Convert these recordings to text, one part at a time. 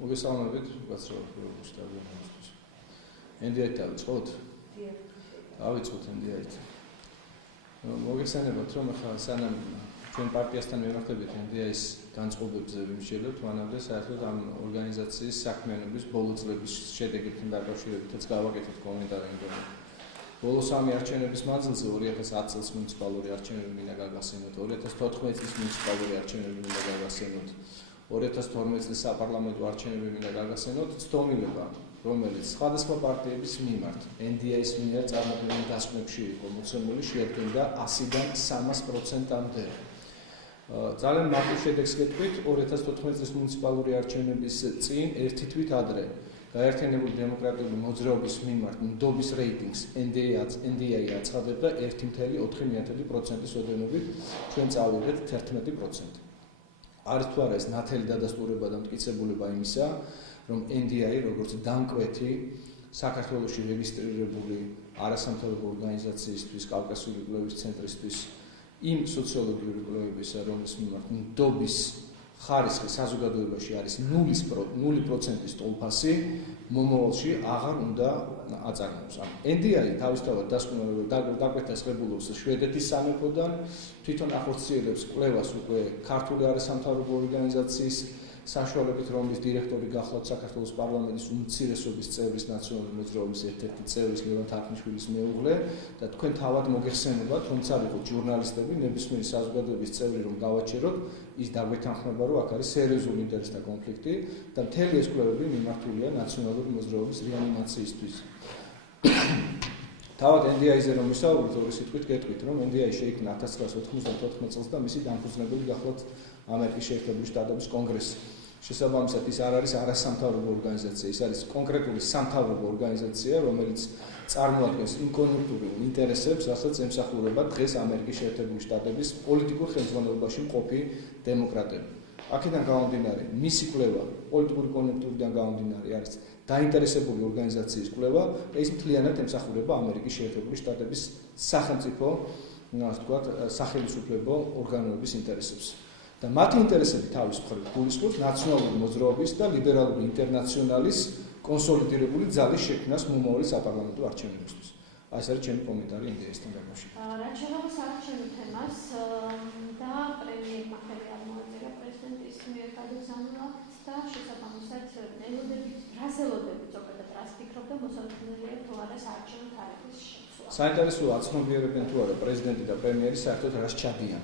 მოგესალმებით, გასწრაფებულ სტადიონისთვის. ენდიაით დავიწყოთ? დავიწყოთ ენდიაით. მოგესალმებით, რომ ახლა სანამ ჩვენ პარტიასთან მივახდებით ენდიაის განწყობებზე ვიმსჯელებთ, მანამდე საერთოდ ამ ორგანიზაციის საქმიანობის ბოლო წლების შედეგებთან დაკავშირებითაც გავაკეთეთ კომენტარი იმდენად. ბოლო 3 არჩევნების მანძილზე 2010 წელს მუნიციპალური არჩევნები მინდა გაგახსენოთ, 2014 წლის მუნიციპალური არჩევნები მინდა გაგახსენოთ, 2012 წლის საპარლამენტო არჩევნები მინდა გაგახსენოთ, ცდომილება, რომელიც სხვადასხვა პარტიების მიმართ NDI-ის მიერ წარმოქმნილ დასკვნებში იყო მოცემული, შეადგენდა 100-დან 300%-მდე. ძალიან მარტივ შედეგს გეტყვით, 2014 წლის მუნიციპალური არჩევნების წინ ერთი თვით ადრე გაერთიანებული დემოკრატიული მოძრაობის მიმართ ნდობის რეიტინგს NDI აცხადებდა 1.4%-ის ოდენობით, ჩვენ წავიდეთ 11%. არის თუ არა ეს ნათელი დადასტურება და მტკიცებულება იმისა, რომ NDI როგორც დამკვეთი საქართველოში რეგისტრირებული არასამთავრობო ორგანიზაციისთვის, კავკასიური კვლევის ცენტრისთვის იმ სოციოლოგიური კვლევებისა, რომლის მიმართ ნდობის ხარისხი საზოგადოებაში არის 0%-ის ტოლფასი, მომავალში აღარ უნდა აწარმოოს. NDI თავისთავად დაკვეთას ღებულობს შვედეთის სამეფოდან, თვითონ ახორციელებს კვლევას უკვე ქართული არასამთავრობო ორგანიზაციის საშუალებით, რომლის დირექტორი გახლავთ საქართველოს პარლამენტის უმცირესობის წევრის ნაციონალური მოძრაობის ერთ-ერთი წევრის ლევან თარხნიშვილის მეუღლე და თქვენ თავად მოგეხსენებათ, რომ წავიღოთ ჟურნალისტები, ნებისმიერი საზოგადოების წევრი რომ გავაჩეროთ, ის დაგვეთანხმება, რომ აქ არის სერიოზული ინტერესთა კონფლიქტი და მთელი ეს კვლევები მიმართულია ნაციონალური მოძრაობის რეანიმაციისთვის. თავად NDI-ზე რომ ვისაუბროთ, ორი სიტყვით გეტყვით, რომ NDI შეიქმნა 1994 წელს და მისი დამფუძნებელი გახლავთ ამერიკის შეერთებული შტატების კონგრესი. შესაბამისად, ის არ არის არასამთავრობო ორგანიზაცია, ის არის კონკრეტული სამთავრობო ორგანიზაცია, რომელიც წარმოადგენს იმ კონjunktურულ ინტერესებს, რასაც ემსახურება დღეს ამერიკის შეერთებული შტატების პოლიტიკურ ხელმძღვანელობაში მყოფი დემოკრატები. აქედან გამომდინარე, მისი კვლევა პოლიტიკური კონjunktურიდან გამომდინარე არის დაინტერესებული ორგანიზაციის კვლევა და ის მთლიანად ემსახურება ამერიკის შეერთებული შტატების სახელმწიფო, ასე ვთქვათ, სახელმწიფო ორგანოების ინტერესებს. და მათი ინტერესები თავის მხრივ გულისხმობს ნაციონალური მოძრაობის და ლიბერალური ინტერნაციონალის კონსოლიდირებული ძალის შექმნას მომავალი საპარლამენტო არჩევნებისთვის. ეს არის ჩემი კომენტარი NDI-სთან დაკავშირებით. რაც შეეხება საარჩევნო თემას და პრემიერმა ხელი არ მოაწერა პრეზიდენტის მიერ გადაგზავნილ და შესაბამისად ელოდებით, რას ელოდებით ზოგადად, რას ფიქრობ და მოსალოდნელია თუ არა საარჩევნო თარიღის შეცვლა. საინტერესოა აცნობიერებენ თუ არა პრეზიდენტი და პრემიერი საერთოდ რას ჩადიან.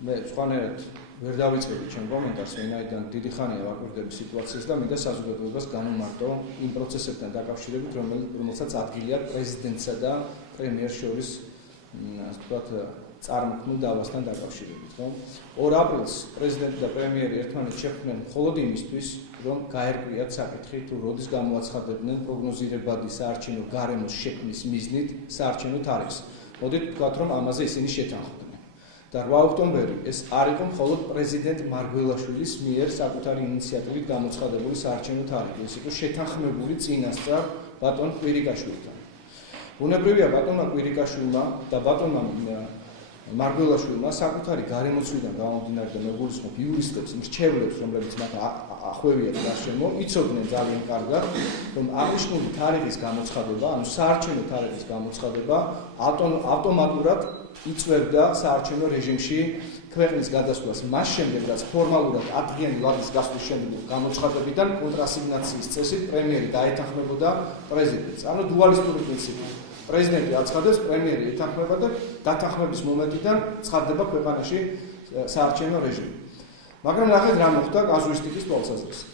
მე სხვანაირად ვერ დავიწყები ჩემ კომენტარს, ვინაიდან დიდი ხანია ვაკვირდები სიტუაციას და მინდა საზოგადოებას განვმარტო იმ პროცესებთან დაკავშირებით, რომელსაც ადგილი აქვს პრეზიდენტსა და პრემიერს შორის, ასე ვთქვათ, წარმოქმნილ დავასთან დაკავშირებით, რომ 2 აპრილს პრეზიდენტი და პრემიერი ერთმანეთს შეხვდნენ მხოლოდ იმისთვის, რომ გაერკვიათ საკითხი, თუ როდის გამოაცხადებდნენ პროგნოზირებადი საარჩევნო გარემოს შექმნის მიზნით საარჩევნო თარიღს. მოდით ვთქვათ, რომ ამაზე ისინი შეთანხმდნენ. და 8 ოქტომბერი ეს არ იყო მხოლოდ პრეზიდენტ მარგველაშვილის მიერ საკუთარი ინიციატივით გამოცხადებული საარჩევნო თარიღი, ეს იყო შეთანხმებული წინასწარ ბატონ კვირიკაშვილთან. ბუნებრივია ბატონმა კვირიკაშვილმა და ბატონმა მარგველაშვილმა საკუთარი გარემოცვიდან გამომდინარე და მეგულისხმობ იურისტებს, მრჩევლებს, რომლებიც მათ ახვევიათ გარშემო, იცოდნენ ძალიან კარგად, რომ აღნიშნული თარიღის გამოცხადება, ანუ საარჩევნო თარიღის გამოცხადება ავტომატურად იწვევდა საარჩევნო რეჟიმში ქვეყნის გადასვლას მას შემდეგ, რაც ფორმალურად 10 დღიანი ლადის გასვლის შემდეგ გამოცხადებიდან კონტრასიგნაციის წესით პრემიერი დაეთანხმებოდა პრეზიდენტს. ანუ დუალისტური პრინციპი. პრეზიდენტი აცხადებს, პრემიერი ეთანხმება და დათანხმების მომენტიდან ცხადდება ქვეყანაში საარჩევნო რეჟიმი. მაგრამ ნახეთ რა მოხდა კაზუისტიკის თვალსაზრისით.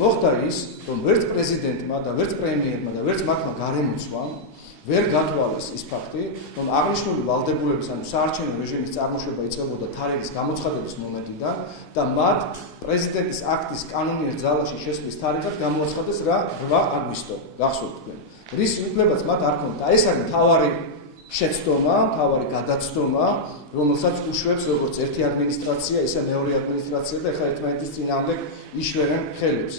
მოხდა ის, რომ ვერც პრეზიდენტმა და ვერც პრემიერმა და ვერც მათმა გარემოცვამ ვერ გათვალეს ის ფაქტი, რომ აღნიშნული ვალდებულების, ანუ საარჩევნო რეჟიმის წარმოშობა იწყებოდა თარიღის გამოცხადების მომენტიდან და მათ პრეზიდენტის აქტის კანონიერ ძალაში შესვლის თარიღად გამოაცხადეს რა 8 აგვისტო. გახსოვთ თქვენ. რის უფლებაც მათ არ ჰქონდა. ეს არის მთავარი შეცდომა, მთავარი გადაცდომა, რომელსაც უშვებს როგორც ერთი ადმინისტრაცია, ისე მეორე ადმინისტრაცია და ეხლა ერთმანეთის წინააღმდეგ იშვერენ ხელებს.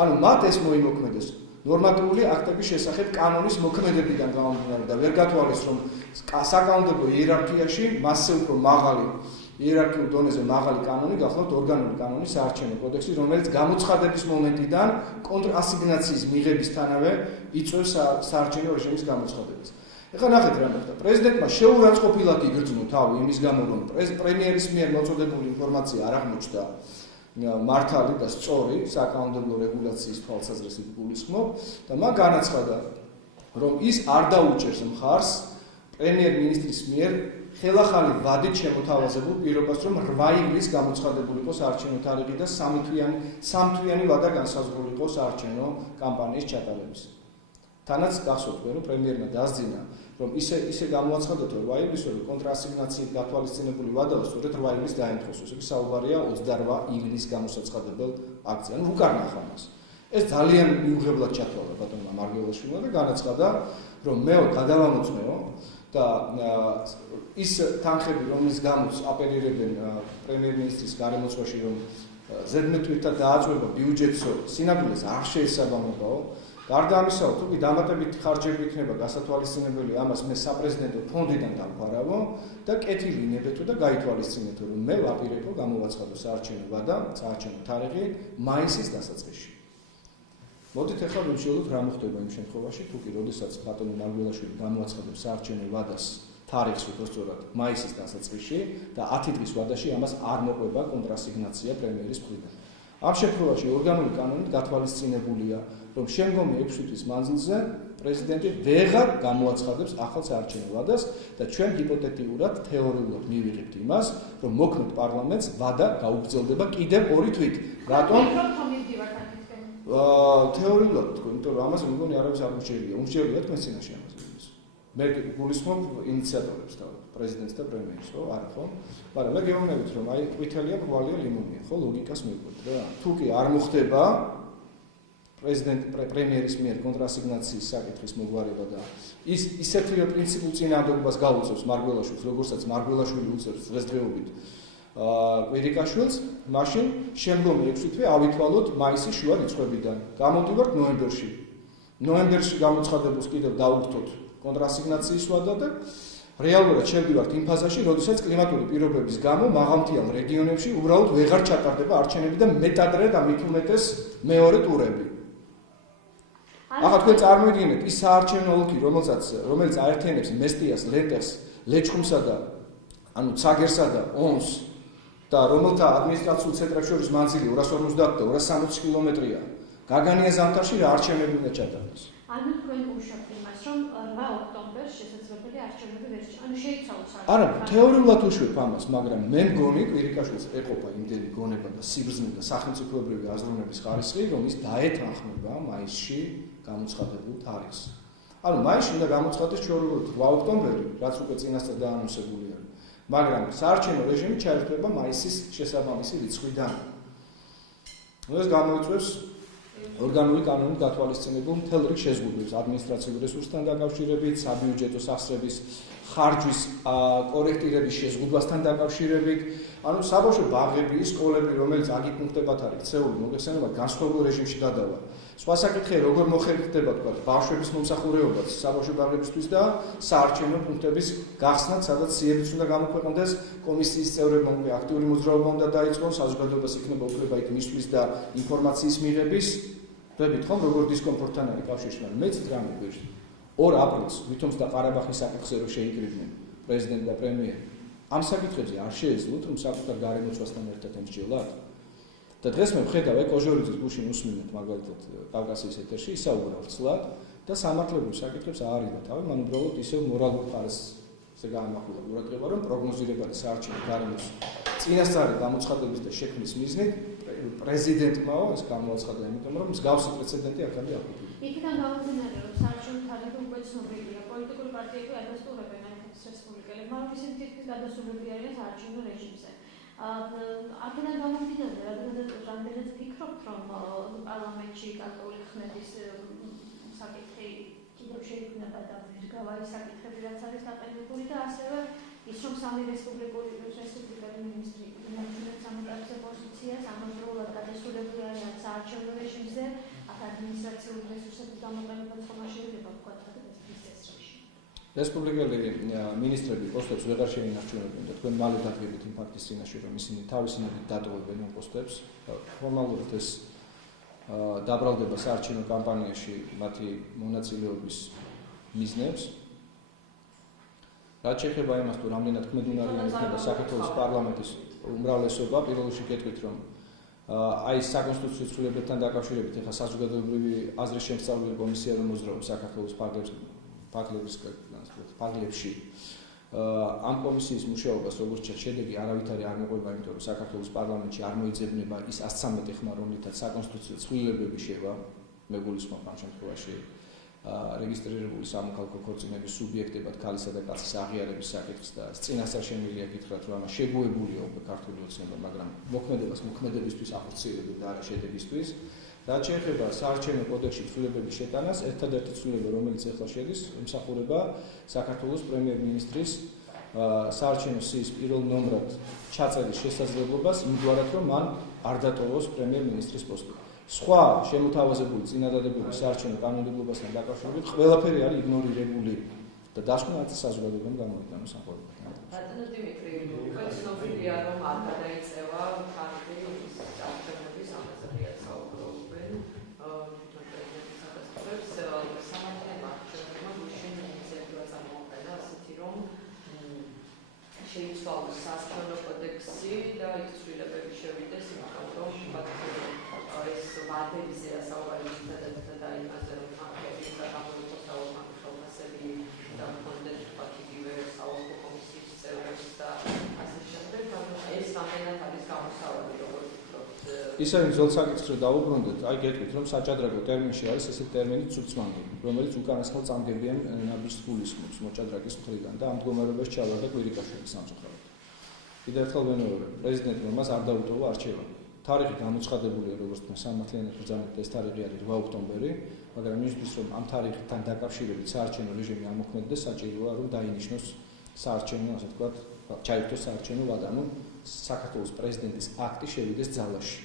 ანუ მათ ეს მოიმოქმედეს ნორმატიული აქტების შესახებ კანონის მოქმედებიდან გამომდინარე და ვერ გათვალეს, რომ საკანონმდებლო იერარქიაში მასზე უფრო მაღალი იერარქიულ დონეზე მაღალი კანონი გახლავთ ორგანული კანონი საარჩევნო კოდექსი, რომელიც გამოცხადების მომენტიდან კონტრასიგნაციის მიღებისთანავე იწვევს საარჩევნო რეჟიმის გამოცხადებას. ეხლა ნახეთ რა მოხდა. პრეზიდენტმა შეურაცხყოფილად იგრძნო თავი იმის გამო, რომ პრემიერის მიერ მოწოდებული ინფორმაცია არ აღმოჩნდა მართალი და სწორი საკანონმდებლო რეგულაციის თვალსაზრისით გულისხმობ და მან განაცხადა, რომ ის არ დაუჭერს მხარს პრემიერ-მინისტრის მიერ ხელახალი ვადით შემოთავაზებულ პირობას, რომ 8 ივლის გამოცხადებული იყოს საარჩევნო თარიღი და სამთვიანი ვადა განსაზღვრული იყოს საარჩევნო კამპანიის ჩატარების. თანაც გახსოვთ, რომ პრემიერმა დასძინა, რომ ისე გამოაცხადოთ 8 ივლისს, რომ კონტრასიგნაციით გათვალისწინებული ვადაა სწორედ 8 ივლისს დაემთხოს. ეს საუბარია 28 ივლის გამოსაცხადებელ აქტზე. ანუ უკან ახამას. ეს ძალიან მიუღებლად ჩათვალა ბატონმა მარგველაშვილმა და განაცხადა, რომ მე გადავამოწმეო და ის თანხები, რომლის გამოც აპელირებენ პრემიერ-მინისტრის გარემოცვაში, რომ ზედმეტვირთად დააწყვეტა ბიუჯეტსო, სინამდვილეს არ შეესაბამებაო. გარდა ამისა, თუკი დამატებით ხარჯები იქნება გასათვალისწინებელი, ამას მე საპრეზიდენტო ფონდიდან დავფარავო და კეთილი ნებეთო და გაითვალისწინეთო, რომ მე ვაპირებო გამოვაცხადო საარჩევნო ვადა, საარჩევნო თარიღი მაისის დასაწყისში. მოდით ახლა ვიმსჯელოთ რა მოხდება იმ შემთხვევაში, თუკი როდესაც ბატონი მარგველაშვილი გამოაცხადებს საარჩევნო ვადას თარიღს უბრალოდ მაისის დასაწყისში და 10 დღის ვადაში ამას არ მოყვება კონტრასიგნაცია პრემიერის მხრიდან. ამ შემთხვევაში ორგანული კანონით გათვალისწინებულია, რომ შემდგომი 6 თვის მანძილზე პრეზიდენტი ვეღარ გამოაცხადებს ახალ საარჩევნო ვადას და ჩვენ ჰიპოთეტიურად თეორიულად მივიღებთ იმას, რომ მოქმედ პარლამენტს ვადა გაუგრძელდება კიდევ 2 თვით. რატომ? თეორიულად თქო, იმიტომ რომ ამას მეგონი არავის არ უშეერია. უშეერია თქვენ წინაშე ამას. მე გულისხმობ ინიციატორებს და პრეზიდენტს და პრემიერს, ხო? არა ხო? მაგრამ მე გეუბნებით, რომ აი ყვითელია, ბრვალია, ლიმონია, ხო? ლოგიკას მივყვეთ რა. თუკი არ მოხდება პრემიერის მიერ კონტრასიგნაციის საკითხის მოგვარება და ისეთი პრინციპულ წინააღმდეგობას გაუწევს მარგველაშვილს, როგორცაც მარგველაშვილი უწევს დღესდღეობით კვირიკაშვილს, მაშინ შემდგომი 6 თვე ავითვალოთ მაისის შუა რიცხვებიდან. გამოდივართ ნოემბერში. ნოემბერში გამოცხადებულს კიდევ დაუგრთოთ კონტრასიგნაციის ვადა და რეალურად შევდივართ იმ ფაზაში, როდესაც კლიმატური პირობების გამო მაღალმთიან რეგიონებში უბრალოდ ვეღარ ჩატარდება არჩევნები და მეტადრე და მით უმეტეს მეორე ტურები. ახლა თქვენ წარმოიდგინეთ ის საარჩევნო ოლქი, რომელიც აერთიანებს მესტიას, ლენტეხს, ლეჩხუმსა და ანუ ცაგერსა და ონს და რომელთა ადმინისტრაციულ ცენტრებს შორის მანძილი 250 და 260 კილომეტრია. გაგანია ზამთარში რა არჩევნები უნდა ჩატარდეს. ანუ თქვენ უშვებთ იმას, რომ 8 ოქტომბერს შესაძლებელი არჩევნები ვერ ანუ შეიცვალოს არჩევნები. არა, თეორიულად უშვებ ამას, მაგრამ მე მგონი კვირიკაშვილს ეყოფა იმდენი გონება და სიბრძნე და სახელმწიფოებრივი აზროვნების ხარისხი, რომ ის დაეთანხმება მაისში გამოცხადებულ თარიღს. ანუ მაისში უნდა გამოცხადდეს ჩვეულებრივ 8 ოქტომბერი, რაც უკვე წინასწარ დაანონსებული არის. მაგრამ საარჩევნო რეჟიმი ჩაერთვება მაისის შესაბამისი რიცხვიდან. ეს გამოიწვევს ორგანული კანონით გათვალისწინებულ მთელ რიგ შეზღუდვებს ადმინისტრაციულ რესურსთან დაკავშირებით, საბიუჯეტო სასწრების ხარჯვის კორექტირების შეზღუდვასთან დაკავშირებით, ანუ საბავშვო ბაღები, სკოლები, რომელიც აგიკუნხდებათ არის ქცეული, მოგეხსენება განსხვავებულ რეჟიმში გადავა. სხვა საკითხია, როგორ მოხერხდება თქვა ბავშვების მომსახურეობაც საბავშვო ბაღებისთვის და საარჩევნო პუნქტების გახსნათ, სადაც სიებიც უნდა გამოქვეყნდეს, კომისიის წევრებმა უკვე აქტიური მოძრაობა უნდა დაიწყოს, საზოგადოებას იქნება უფლება იქ მისვლის და ინფორმაციის მიღების. ვებით ხომ როგორ დისკომფორტთან არის კავშირში, მაგრამ მეც რა მიგვირს 2 აპრილს ვითომც და ყარაბაღის საკითხზე რომ შეიკრიბნენ პრეზიდენტი და პრემიერი. ამ საკითხებზე არ შეეძლოთ რომ საკუთარ გარემოცვასთან ერთად ემსჯელოთ. და დღეს მე ვხედავ კოჟორიძის გუშინ უსმინეთ მაგალითად კავკასიის ეთერში ისაუბრა ვრცლად და სამართლებრივ საკითხებს აარიდა თავი, მან უბრალოდ ისევ მორალურ ხარისზე გაამახვილა ყურადღება, რომ პროგნოზირებადი საარჩევნო გარემოს წინასწარი გამოცხადების და შექმნის მიზნით პრეზიდენტმაო ეს გამოაცხადა, იმიტომ რომ მსგავსი პრეცედენტი აქ არის აკუთვნილი. იქიდან გამომდინარე, რომ საარჩევნო თარიღი უკვე ცნობილია, პოლიტიკური პარტიები ადასტურებენ აერთების რესპუბლიკელებს, მაგრამ ისინი თითქმის გადასულები არიან საარჩევნო რეჟიმზე. აქედან გამომდინარე, რამდენად ფიქრობთ, რომ პარლამენტში კანონური ხმების საკითხი კიდევ შეიქმნება და ვერ გავაი საკითხები, რაც არის დაყენებული და ასევე ის რომ სამი რესპუბლიკური მინისტრი იმართებენ სამოწარზე პოზიციას, ამავდროულად გადასულები არიან საარჩევნო რეჟიმზე, აქ ადმინისტრაციული რესურსების გამოყენებაც ხომ არ შეიძლება ვთქვათ, ეს წესრიგში. რესპუბლიკელი მინისტრები პოსტებს ვეღარ შეინარჩუნებენ და თქვენ მალე დადგებით იმ ფაქტის წინაშე, რომ ისინი თავისინად დატოვებენ ამ პოსტებს. ფორმალურად ეს დაბრალდება საარჩევნო კამპანიაში მათი მონაწილეობის მიზნებს. რაც შეეხება იმას, თუ რამდენად ქმედუნარიანი იქნება საქართველოს პარლამენტის უმრავლესობა, პირველ რიგში გეტყვით, რომ აი საკონსტიტუციო ცვლილებებთან დაკავშირებით ახლა საზოგადოებრივი აზრის შემსწავლელი კომისია რომ მოძრაობს საქართველოს ფარგლებში ამ კომისიის მუშაობას როგორც შედეგი არავითარი არ მოყვება, იმიტომ რომ საქართველოს პარლამენტში არ მოიძებნება ის 113 ხმა, რომლითაც საკონსტიტუციო ცვლილებები შევა, მეგულისხმობ ამ შემთხვევაში რეგისტრირებული სამოქალაქო ქორწინების სუბიექტებად ქალისა და კაცის აღიარების საკითხს და წინასწარ შემიძლია გითხრათ, რომ ამას შეგუებულია უკვე ქართული ოცნება, მაგრამ მოქმედებას მოქმედებისთვის ახორციელებდა და არა შედეგისთვის. რაც შეეხება საარჩევნო კოდექსში ცვლილებების შეტანას, ერთადერთი ცვლილება, რომელიც ახლა შედის, ემსახურება საქართველოს პრემიერ-მინისტრის საარჩევნო სიის პირველ ნომრად ჩაწერის შესაძლებლობას, იმგვარად, რომ მან არ დატოვოს პრემიერ-მინისტრის პოსტი. სხვა შემოთავაზებული წინადადებების საარჩევნო კანონმდებლობასთან დაკავშირებით ყველაფერი არის იგნორირებული და დასკვნა არც საზოგადოებამ გამოიტანოს ამ ყველაფერთან. ბატონო დიმიტრი, უკვე ცნობილია, რომ არ გადაიწევა ხარჯი საარჩევნების ამასადიაც საუბრობენ თვითონ პრეზიდენტის აკასრებს სამართლებრივ არჩევნებმა გუშინ ინიციატივა წარმოაყენა ასეთი, რომ შეიცვალოს საარჩევნო კოდექსი და ის ცვლილებები შევიდეს, იმიტომ რომ ეს ვადებზეა საუბარი და იმაზე, რომ ხალხები და გამოიწვევს ხელფასები და კონდენტ პაკეტივე საუბრო კომისიის წევრებს და ასე შემდეგ. ეს რამდენად არის გამოსავალი, როგორც ვფიქრობთ? ისევ ძველ საკითხს რომ დაუბრუნდეთ, აი გეტყვით, რომ საჭადრაკო ტერმინში არის ესეთი ტერმინი ცუცმანგები, რომელიც უკანასკნელ წამგებიან ნაბიჯს გულისხმობს მოჭადრაკის მხრიდან და ამ მდგომარეობაში ჩავარდა კვირიკაშვილის სამწუხაროდ. კიდევ ერთხელ ვენერებ, პრეზიდენტმა მას არ დაუტოვა არჩევანი. თარიღი გამოცხადებულია, როგორც თქვენ სამართლიანად ბრძანებთ, ეს თარიღი არის 8 ოქტომბერი, მაგრამ იმისთვის, რომ ამ თარიღთან დაკავშირებით საარჩევნო რეჟიმი არ მოქმედდეს, საჭიროა, რომ დაინიშნოს საარჩევნო, ასე ვთქვათ, ჩაირთვოს საარჩევნო ვადა, ანუ საქართველოს პრეზიდენტის აქტი შევიდეს ძალაში.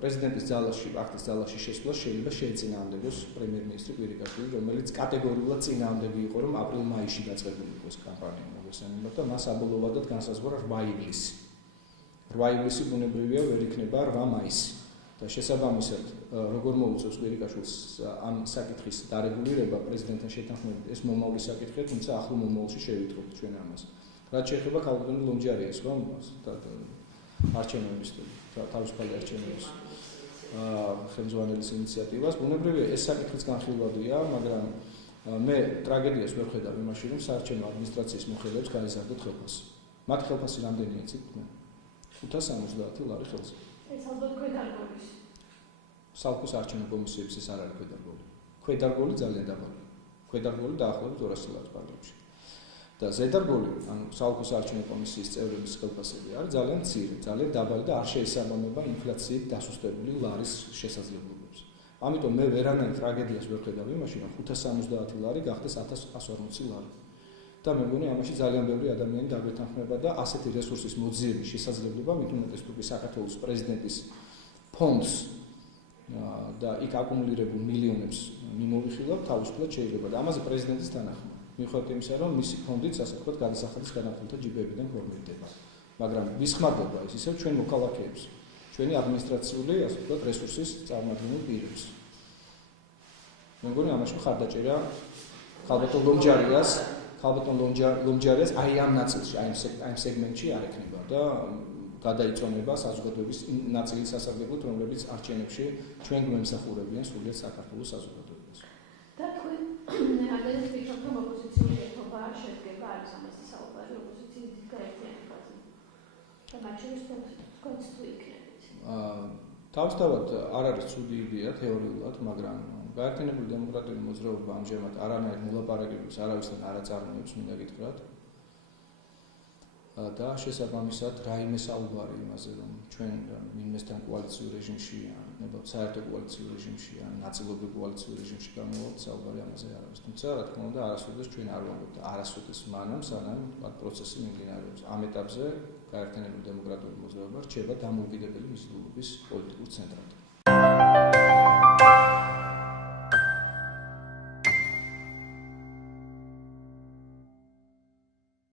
პრეზიდენტის ძალაში, აქტის ძალაში შესვლა შეიძლება შეეწინააღმდეგოს პრემიერ-მინისტრი კვირიკაშვილი, რომელიც კატეგორიულად წინააღმდეგი იყო, რომ აპრილ-მაისში დაწყებული იყოს კამპანია მოგესალმებით და მას აბოლოვადად განსაზღვრა 8 ივლისი. 8 ივლისი ბუნებრივია ვერ იქნება 8 მაისი და შესაბამისად როგორ მოუწევს კვირიკაშვილს ამ საკითხის დარეგულირება პრეზიდენტთან შეთანხმებით ეს მომავლის საკითხია, თუმცა ახლო მომავალში შევითხოვთ ჩვენ ამას. რაც შეეხება ქალბატონ ლომჯარიას, რომ არჩევნების თავისუფალი არჩევნების ხელმძღვანელის ინიციატივას, ბუნებრივია ეს საკითხიც განხილვადია, მაგრამ მე ტრაგედიას ვერ ხედავ იმაში, რომ საარჩევნო ადმინისტრაციის მოხელეებს გაიზარდოთ ხელფასი. მათი ხელფასი რამდენია იცით? 570 ლარი ხელზე. ეს ალბათ ქვედარგოლის. სალკოს არჩევნო კომისიების ეს არ არის ქვედარგოლი. ქვედარგოლი ძალიან დაბალია. ქვედარგოლი დაახლოებით 200 ლარი პარლამენტში. და ზედარგოლი, ანუ სალკოს არჩევნო კომისიის წევრების ხელფასები არის ძალიან მცირე, ძალიან დაბალი და არ შეესაბამება ინფლაციით დასუსტებული ლარის შესაძლებლობებს. ამიტომ მე ვერანაირ ტრაგედიას ვერ ხედავ იმაში, რომ 570 ლარი გახდეს 1140 ლარი. და მე მგონი ამაში ძალიან ბევრი ადამიანი დაგვეთანხმება და ასეთი რესურსის მოძიების შესაძლებლობა მით უმეტეს თუ კი საქართველოს პრეზიდენტის ფონდს და იქ აკუმულირებულ მილიონებს მიმოვიხილავ, თავისუფლად შეიძლება და ამაზე პრეზიდენტის თანახმობა. მიუხედავად იმისა, რომ მისი ფონდიც ასე ვთქვათ გადასახადის განახილთა ჯიბეებიდან ფორმირდება. მაგრამ ვისხმარდება ის ისევ ჩვენ მოქალაქეებს, ჩვენი ადმინისტრაციული ასე ვთქვათ რესურსის წარმომადგენელ პირებს. მე მგონი ამაში მხარდაჭერა ქალბატონ ლომჯარიას აი ამ ნაწილში, აი ამ სეგმენტში არ ექნება და გადაიწონება საზოგადოების ნაწილის სასარგებლოდ, რომლებიც არჩევნებში ჩვენ გვემსახურებიან სულიად საქართველოს საზოგადოებას. და თქვენ რამდენად ვფიქრობთ, რომ ოპოზიციური ერთობა შედგება არის ამაზე საუბარი ოპოზიციის გაერთიანებაზე? და მათ შორის თქვენც თუ იქნებით? თავისთავად არ არის ცუდი იდეა თეორიულად, მაგრამ გაერთიანებული დემოკრატიული მოძრაობა ამჟამად არანაირ მოლაპარაკებებს არავისთან არ აწარმოებს, მინდა გითხრათ. და შესაბამისად რაიმე საუბარი იმაზე, რომ ჩვენ ვინმესთან კოალიციურ რეჟიმში ან ნებავთ საერთო კოალიციურ რეჟიმში ან ნაწილობრივ კოალიციურ რეჟიმში გამოვართ, საუბარი ამაზე არ არის. თუმცა რა თქმა უნდა, არასოდეს ჩვენ არ ვამბობთ და არასოდეს მანამ, სანამ პროცესი მიმდინარეობს. ამ ეტაპზე გაერთიანებული დემოკრატიული მოძრაობა რჩება დამოუკიდებელი მიზიდულობის პოლიტიკურ ცენტრად.